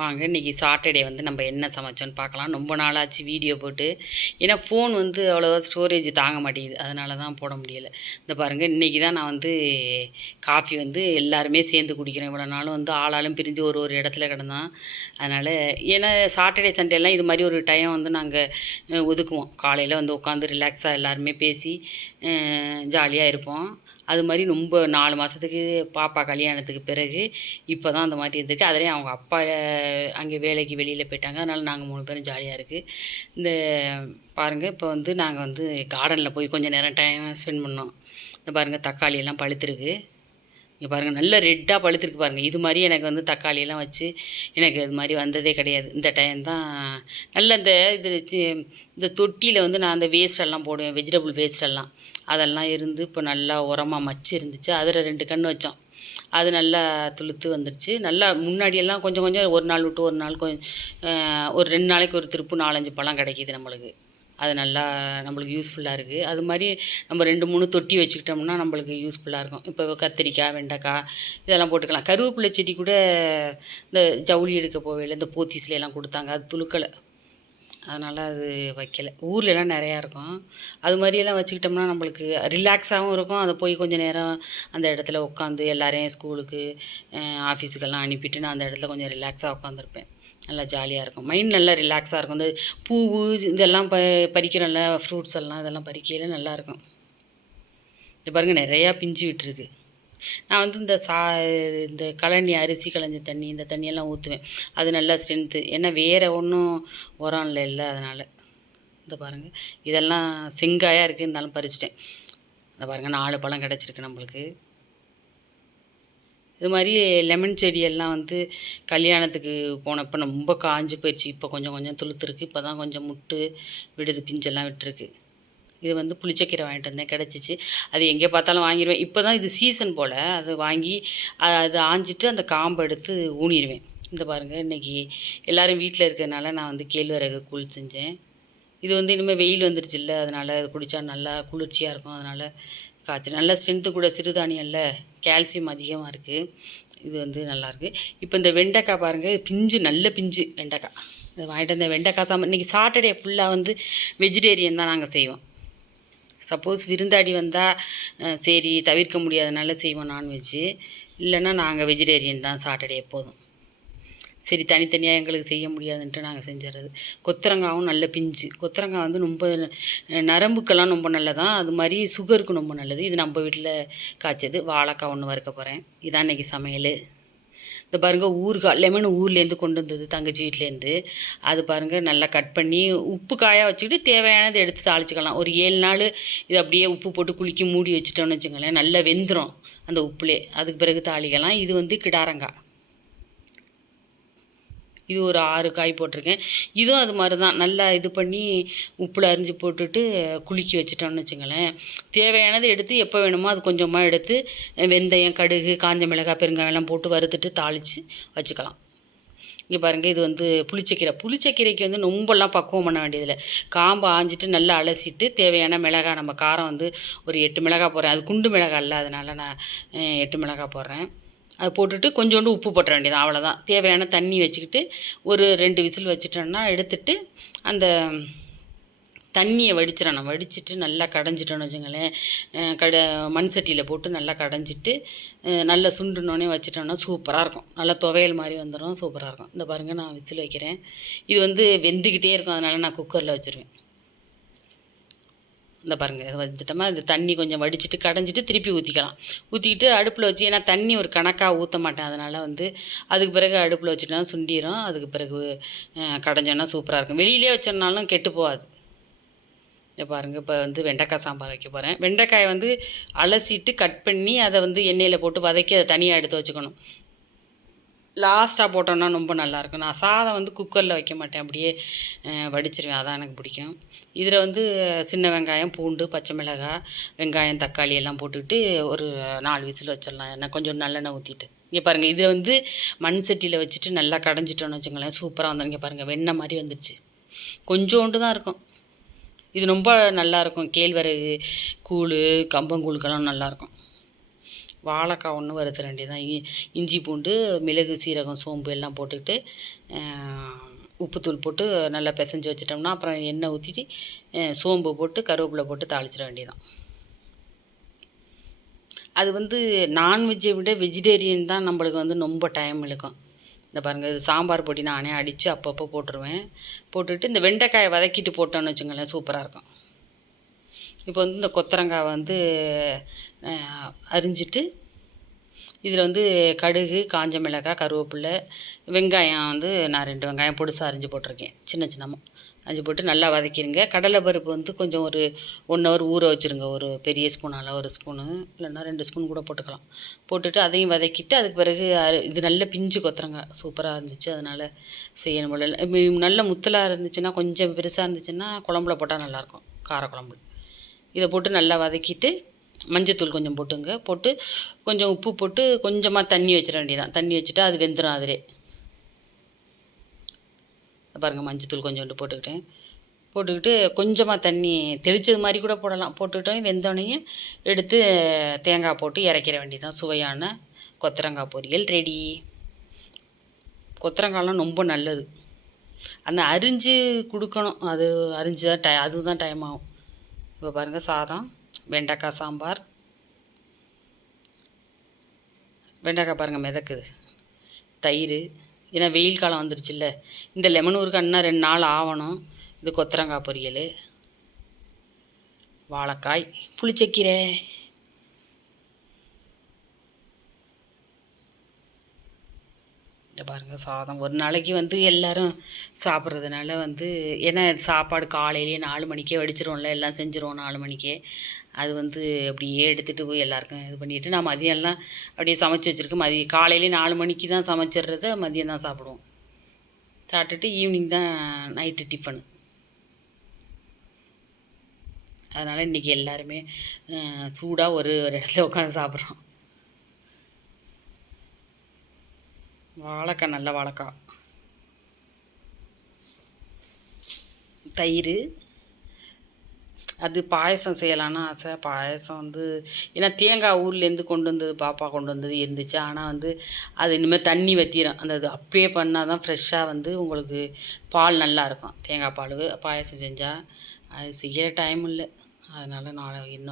வாங்க இன்றைக்கி சாட்டர்டே வந்து நம்ம என்ன சமைச்சோன்னு பார்க்கலாம். ரொம்ப நாளாச்சு வீடியோ போட்டு. ஏன்னா ஃபோன் வந்து அவ்வளோவா ஸ்டோரேஜ் தாங்க மாட்டேங்குது, அதனால தான் போட முடியலை. இந்த பாருங்கள், இன்றைக்கி தான் நான் வந்து காஃபி வந்து எல்லாருமே சேர்ந்து குடிக்கிறேன். இவ்வளோ நாளும் வந்து ஆளாலும் பிரிஞ்சு ஒரு ஒரு இடத்துல கிடந்தோம். அதனால் ஏன்னா சாட்டர்டே சண்டேலாம் இது மாதிரி ஒரு டைம் வந்து நாங்கள் ஒதுக்குவோம். காலையில் வந்து உட்காந்து ரிலாக்ஸாக எல்லாருமே பேசி ஜாலியாக இருப்போம். அது மாதிரி ரொம்ப 4 மாதத்துக்கு பாப்பா கல்யாணத்துக்கு பிறகு இப்போ தான் அந்த மாதிரி இருந்திருக்கு. அதுலேயும் அவங்க அப்பா அங்கே வேலைக்கு வெளியில் போயிட்டாங்க. அதனால் நாங்கள் 3 பேரும் ஜாலியாக இருக்குது. இந்த பாருங்கள், இப்போ வந்து நாங்கள் வந்து கார்டனில் போய் கொஞ்சம் நேரம் டைம் ஸ்பெண்ட் பண்ணோம். இந்த பாருங்கள், தக்காளி எல்லாம் பழுத்திருக்கு. இங்கே பாருங்கள், நல்ல ரெட்டாக பழுத்திருக்கு பாருங்கள். இது மாதிரி எனக்கு வந்து தக்காளியெல்லாம் வச்சு எனக்கு இது மாதிரி வந்ததே கிடையாது. இந்த டைம் தான் நல்ல இந்த தொட்டியில் வந்து நான் அந்த வேஸ்டெல்லாம் போடுவேன், வெஜிடபிள் வேஸ்டெல்லாம் அதெல்லாம் இருந்து இப்போ நல்லா உரமாக மச்சு இருந்துச்சு. அதில் 2 கன்று வச்சோம். அது நல்லா துளுத்து வந்துடுச்சு. நல்லா முன்னாடியெல்லாம் கொஞ்சம் கொஞ்சம் ஒரு நாள் விட்டு ஒரு நாள் ஒரு 2 நாளைக்கு ஒரு திருப்பு 4-5 பழம் கிடைக்கிது நம்மளுக்கு. அது நல்லா நம்மளுக்கு யூஸ்ஃபுல்லாக இருக்குது. அது மாதிரி நம்ம 2-3 தொட்டி வச்சுக்கிட்டோம்னா நம்மளுக்கு யூஸ்ஃபுல்லாக இருக்கும். இப்போ கத்திரிக்காய், வெண்டைக்காய் இதெல்லாம் போட்டுக்கலாம். கருவேப்பிலை செடி கூட இந்த ஜவுளி எடுக்க போவேல இந்த போத்தீஸ்லாம் கொடுத்தாங்க, அது துளுக்கலை. அதனால் அது வைக்கலை. ஊர்லெலாம் நிறையா இருக்கும். அது மாதிரியெல்லாம் வச்சுக்கிட்டோம்னா நம்மளுக்கு ரிலாக்ஸாகவும் இருக்கும். அதை போய் கொஞ்சம் நேரம் அந்த இடத்துல உட்காந்து எல்லாரையும் ஸ்கூலுக்கு ஆஃபீஸுக்கெல்லாம் அனுப்பிட்டு நான் அந்த இடத்துல கொஞ்சம் ரிலாக்ஸாக உட்காந்துருப்பேன். நல்லா ஜாலியாக இருக்கும். மைண்ட் நல்லா ரிலாக்ஸாக இருக்கும். இந்த பூவு இதெல்லாம் பறிக்கிறோம்ல, ஃப்ரூட்ஸ் எல்லாம் இதெல்லாம் பறிக்கையில் நல்லாயிருக்கும். இது பாருங்கள், நிறையா பிஞ்சு விட்டுருக்கு. நான் வந்து இந்த கழனி அரிசி களைஞ்ச தண்ணி இந்த தண்ணியெல்லாம் ஊற்றுவேன். அது நல்லா ஸ்ட்ரென்த்து. ஏன்னா வேறு ஒன்றும் உரம் இல்லை அதனால். இந்த பாருங்கள், இதெல்லாம் செங்காயாக இருக்குது, இருந்தாலும் பறிச்சிட்டேன். இந்த பாருங்கள், 4 பழம் கிடச்சிருக்கு நம்மளுக்கு. இது மாதிரி லெமன் செடியெல்லாம் வந்து கல்யாணத்துக்கு போனப்போ ரொம்ப காஞ்சு போயிடுச்சு. இப்போ கொஞ்சம் கொஞ்சம் துளுத்துருக்கு. இப்போ தான் கொஞ்சம் முட்டு விடுது, பிஞ்செல்லாம் விட்டுருக்கு. இது வந்து புளிச்சக்கீரை வாங்கிட்டு வந்தேன், கிடச்சிச்சு. அது எங்கே பார்த்தாலும் வாங்கிடுவேன். இப்போ தான் இது சீசன் போல். அது வாங்கி அது ஆஞ்சிட்டு அந்த காம்பை எடுத்து ஊனிடுவேன். இந்த பாருங்கள், இன்றைக்கி எல்லோரும் வீட்டில் இருக்கிறதுனால நான் வந்து கேழ்வரகு கூழ் செஞ்சேன். இது வந்து இனிமேல் வெயில் வந்துடுச்சு இல்லை, அதனால் அது குடித்தா நல்லா குளிர்ச்சியாக இருக்கும். அதனால் காய்ச்சல் நல்ல ஸ்ட்ரென்த்து கூட. சிறுதானியம்ல கால்சியம் அதிகமாக இருக்குது. இது வந்து நல்லாயிருக்கு. இப்போ இந்த வெண்டைக்காய் பாருங்கள், பிஞ்சு நல்ல பிஞ்சு வெண்டைக்காய். இது வாங்கிட்டு வந்த வெண்டைக்காய் சாம்பார். இன்றைக்கி சாட்டர்டே ஃபுல்லாக வந்து வெஜிடேரியன் தான் நாங்கள் செய்வோம். சப்போஸ் விருந்தாடி வந்தால் சரி தவிர்க்க முடியாதனால செய்வோம் நான்வெஜ்ஜு. இல்லைன்னா நாங்கள் வெஜிடேரியன் தான் சாட்டர்டே எப்போதும். சரி, தனித்தனியாக எங்களுக்கு செய்ய முடியாதுன்ட்டு நாங்கள் செஞ்சிடறது. கொத்தரங்காயும் நல்ல பிஞ்சு. கொத்தரங்காய் வந்து ரொம்ப நரம்புக்கெல்லாம் ரொம்ப நல்லதான். அது மாதிரி சுகருக்கு ரொம்ப நல்லது. இது நம்ம வீட்டில் காய்ச்சது. வாழைக்காய் ஒன்று வறுக்க போகிறேன். இதான் இன்றைக்கி சமையல். இந்த பாருங்கள், ஊறுகாய் லெமன் ஊர்லேருந்து கொண்டு வந்தது தங்கச்சி வீட்டிலேருந்து. அது பாருங்கள், நல்லா கட் பண்ணி உப்பு காயாக வச்சுக்கிட்டு தேவையானதை எடுத்து தாளிச்சிக்கலாம். ஒரு 7 நாள் இது அப்படியே உப்பு போட்டு குலுக்கி மூடி வச்சுட்டோன்னு வச்சுங்களேன், நல்லா வெந்துடும் அந்த உப்புலே. அதுக்கு பிறகு தாளிக்கலாம். இது வந்து கிடாரங்காய். இது ஒரு 6 காய் போட்டிருக்கேன். இதுவும் அது மாதிரி தான் நல்லா இது பண்ணி உப்பில் அரிஞ்சு போட்டுட்டு குலுக்கி வச்சுட்டோன்னு வச்சுங்களேன், தேவையானது எடுத்து எப்போ வேணுமோ அது கொஞ்சமாக எடுத்து வெந்தயம், கடுகு, காஞ்ச மிளகாய், பெருங்காயம்லாம் போட்டு வறுத்துட்டு தாளித்து வச்சுக்கலாம். இங்கே பாருங்கள், இது வந்து புளிச்சக்கீரை. புளிச்சக்கீரைக்கு வந்து ரொம்பலாம் பக்குவம் பண்ண வேண்டியதில்லை. காம்பை ஆஞ்சிட்டு நல்லா அலசிட்டு தேவையான மிளகாய், நம்ம காரம் வந்து ஒரு 8 மிளகாய் போடுறேன். அது குண்டு மிளகாய் இல்லை, அதனால் நான் 8 மிளகாய் போடுறேன். அது போட்டுட்டு கொஞ்சோண்டு உப்பு போட்டுற வேண்டியது, அவ்வளோதான். தேவையான தண்ணி வச்சுக்கிட்டு ஒரு 2 விசில் வச்சுட்டோன்னா எடுத்துட்டு அந்த தண்ணியை வடிச்சிடணும். வடிச்சிட்டு நல்லா கடைஞ்சிட்டோன்னு வச்சுங்களேன், மண் சட்டியில் போட்டு நல்லா கடைஞ்சிட்டு நல்லா சுண்டுனோடனே வச்சுட்டோன்னா சூப்பராக இருக்கும். நல்லா துவையல் மாதிரி வந்துடும், சூப்பராக இருக்கும். இந்த பாருங்கள், நான் விசில் வைக்கிறேன். இது வந்து வெந்துக்கிட்டே இருக்கும், அதனால் நான் குக்கரில் வச்சுருவேன். இந்த பாருங்கள், இது வந்துட்டோமா, இந்த தண்ணி கொஞ்சம் வடிச்சிட்டு கடைஞ்சிட்டு திருப்பி ஊற்றிக்கலாம். ஊற்றிக்கிட்டு அடுப்பில் வச்சு, ஏன்னா தண்ணி ஒரு கணக்காக ஊற்ற மாட்டேன், அதனால் வந்து அதுக்கு பிறகு அடுப்பில் வச்சுட்டோன்னா சுண்டிடும். அதுக்கு பிறகு கடைஞ்சோன்னா சூப்பராக இருக்கும். வெளியிலே வச்சோம்னாலும் கெட்டு போகாது. இதை பாருங்கள், இப்போ வந்து வெண்டைக்காய் சாம்பார் வைக்க போகிறேன். வெண்டைக்காயை வந்து அலசிட்டு கட் பண்ணி அதை வந்து எண்ணெயில் போட்டு வதக்கி அதை தனியாக எடுத்து வச்சுக்கணும். லாஸ்ட்டாக போட்டோன்னா ரொம்ப நல்லாயிருக்கும். நான் சாதம் வந்து குக்கரில் வைக்க மாட்டேன், அப்படியே வடிச்சிருவேன். அதான் எனக்கு பிடிக்கும். இதில் வந்து சின்ன வெங்காயம், பூண்டு, பச்சை மிளகாய், வெங்காயம், தக்காளி எல்லாம் போட்டுக்கிட்டு ஒரு 4 விசில் வச்சிடலாம். என்ன கொஞ்சம் நல்லெண்ணெய் ஊற்றிட்டு. இங்கே பாருங்கள், இதை வந்து மண் சட்டியில் வச்சுட்டு நல்லா கடைஞ்சிட்டோன்னு வச்சுங்களேன், சூப்பராக வந்து. இங்கே பாருங்கள், வெண்ணெய் மாதிரி வந்துடுச்சு. கொஞ்சோண்டு தான் இருக்கும். இது ரொம்ப நல்லாயிருக்கும். கேழ்வரகு கூழ், கம்பங்கூழுக்கெல்லாம் நல்லாயிருக்கும். வாழைக்காய் ஒன்று வறுத்துற வேண்டியதான். இஞ்சி பூண்டு மிளகு சீரகம் சோம்பு எல்லாம் போட்டுக்கிட்டு உப்புத்தூள் போட்டு நல்லா பிசைஞ்சு வச்சிட்டோம்னா அப்புறம் எண்ணெய் ஊற்றிட்டு சோம்பு போட்டு கருவேப்பிலை போட்டு தாளிச்சிட வேண்டியதான். அது வந்து நான்வெஜ்ஜை விட வெஜிடேரியன் தான் நம்மளுக்கு வந்து ரொம்ப டைம் இழுக்கும். இந்த பாருங்கள், இது சாம்பார் பொடி நானே அடித்து அப்பப்போ போட்டுருவேன். போட்டுட்டு இந்த வெண்டைக்காயை வதக்கிட்டு போட்டோன்னு வச்சுங்களேன், சூப்பராக இருக்கும். இப்போ வந்து இந்த கொத்தரங்காய் வந்து அரிஞ்சிட்டு இதில் வந்து கடுகு காஞ்ச மிளகாய் கருவேப்பிலை வெங்காயம் வந்து நான் 2 வெங்காயம் பொடிசாக அரிஞ்சு போட்டிருக்கேன், சின்ன சின்னமாக அரிஞ்சு போட்டு நல்லா வதக்கிடுங்க. கடலைப்பருப்பு வந்து கொஞ்சம் ஒரு 1 ஹவர் ஊற வச்சுருங்க. ஒரு பெரிய ஸ்பூனால் 1 ஸ்பூனு இல்லைன்னா 2 ஸ்பூன் கூட போட்டுக்கலாம். போட்டுட்டு அதையும் வதக்கிட்டு அதுக்கு பிறகு இது நல்ல பிஞ்சு கொத்தரங்காய் சூப்பராக இருந்துச்சு, அதனால் செய்யணும் போல. நல்ல முத்தலாக இருந்துச்சுன்னா, கொஞ்சம் பெருசாக இருந்துச்சுன்னா குழம்புல போட்டால் நல்லாயிருக்கும், காரக்குழம்பு. இதை போட்டு நல்லா வதக்கிட்டு மஞ்சத்தூள் கொஞ்சம் போட்டுங்க. போட்டு கொஞ்சம் உப்பு போட்டு கொஞ்சமாக தண்ணி வச்சிட வேண்டியதான். தண்ணி வச்சுட்டா அது வெந்துடும் அதிலே. பாருங்கள், மஞ்சத்தூள் கொஞ்சோண்டு போட்டுக்கிட்டு கொஞ்சமாக தண்ணி தெளித்தது மாதிரி கூட போடலாம். போட்டுக்கிட்டோம் வெந்தோடனையும் எடுத்து தேங்காய் போட்டு இறக்கிற வேண்டியதான். சுவையான கொத்தரங்காய் பொரியல் ரெடி. கொத்தரங்காய்லாம் ரொம்ப நல்லது. அந்த அரிஞ்சு கொடுக்கணும், அது அரிஞ்சு தான் அதுதான் டைம் ஆகும். இப்போ பாருங்கள், சாதம் வெண்டைக்காய் சாம்பார். வெண்டைக்காய் பாருங்கள் மிதக்குது. தயிர், ஏன்னா வெயில் காலம் வந்துருச்சுல்ல. இந்த லெமன் ஊறுகாய் இன்னும் 2 நாள் ஆகணும். இது கொத்தரங்காய் பொரியல், வாழைக்காய், புளிச்சக்கீரை. இந்த பாருங்கள் சாதம். ஒரு நாளைக்கு வந்து எல்லோரும் சாப்பிட்றதுனால வந்து, ஏன்னா சாப்பாடு காலையிலேயே 4 மணிக்கே வடிச்சிருவோம்ல, எல்லாம் செஞ்சுருவோம் 4 மணிக்கே. அது வந்து அப்படியே எடுத்துகிட்டு போய் எல்லாருக்கும் இது பண்ணிவிட்டு நான் மதியம்லாம் அப்படியே சமைச்சி வச்சுருக்கேன். காலையிலேயே 4 மணிக்கு தான் சமைச்சிட்றத மதியம் தான் சாப்பிடுவோம். சாப்பிட்டுட்டு ஈவினிங் தான் நைட்டு டிஃபனு. அதனால் இன்றைக்கி எல்லாருமே சூடாக ஒரு இடத்துல உட்காந்து சாப்பிட்றோம். வாழைக்காய், நல்ல வாழைக்காய், தயிர். அது பாயசம் செய்யலான்னு ஆசை. பாயசம் வந்து ஏன்னா தேங்காய் ஊர்லேருந்து கொண்டு வந்தது, பாப்பா கொண்டு வந்தது இருந்துச்சு. ஆனால் வந்து அது இனிமேல் தண்ணி வற்றிடும். அந்த இது அப்பயே பண்ணால் தான் ஃப்ரெஷ்ஷாக வந்து உங்களுக்கு பால் நல்லாயிருக்கும். தேங்காய் பால் பாயசம் செஞ்சால் அது செய்ய டைம் இல்லை. அதனால்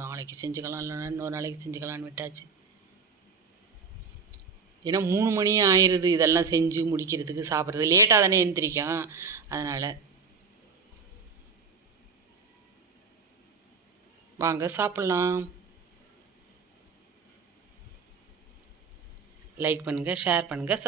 நாளைக்கு செஞ்சுக்கலாம், இல்லைன்னா இன்னொரு நாளைக்கு செஞ்சுக்கலான்னு விட்டாச்சு. ஏன்னா 3 மணி ஆயிடுது இதெல்லாம் செஞ்சு முடிக்கிறதுக்கு. சாப்பிட்றது லேட்டாக தானே எழுந்திரிக்கும், அதனால். வாங்க சாப்பிட்லாம். லைக் பண்ணுங்கள், ஷேர் பண்ணுங்கள்.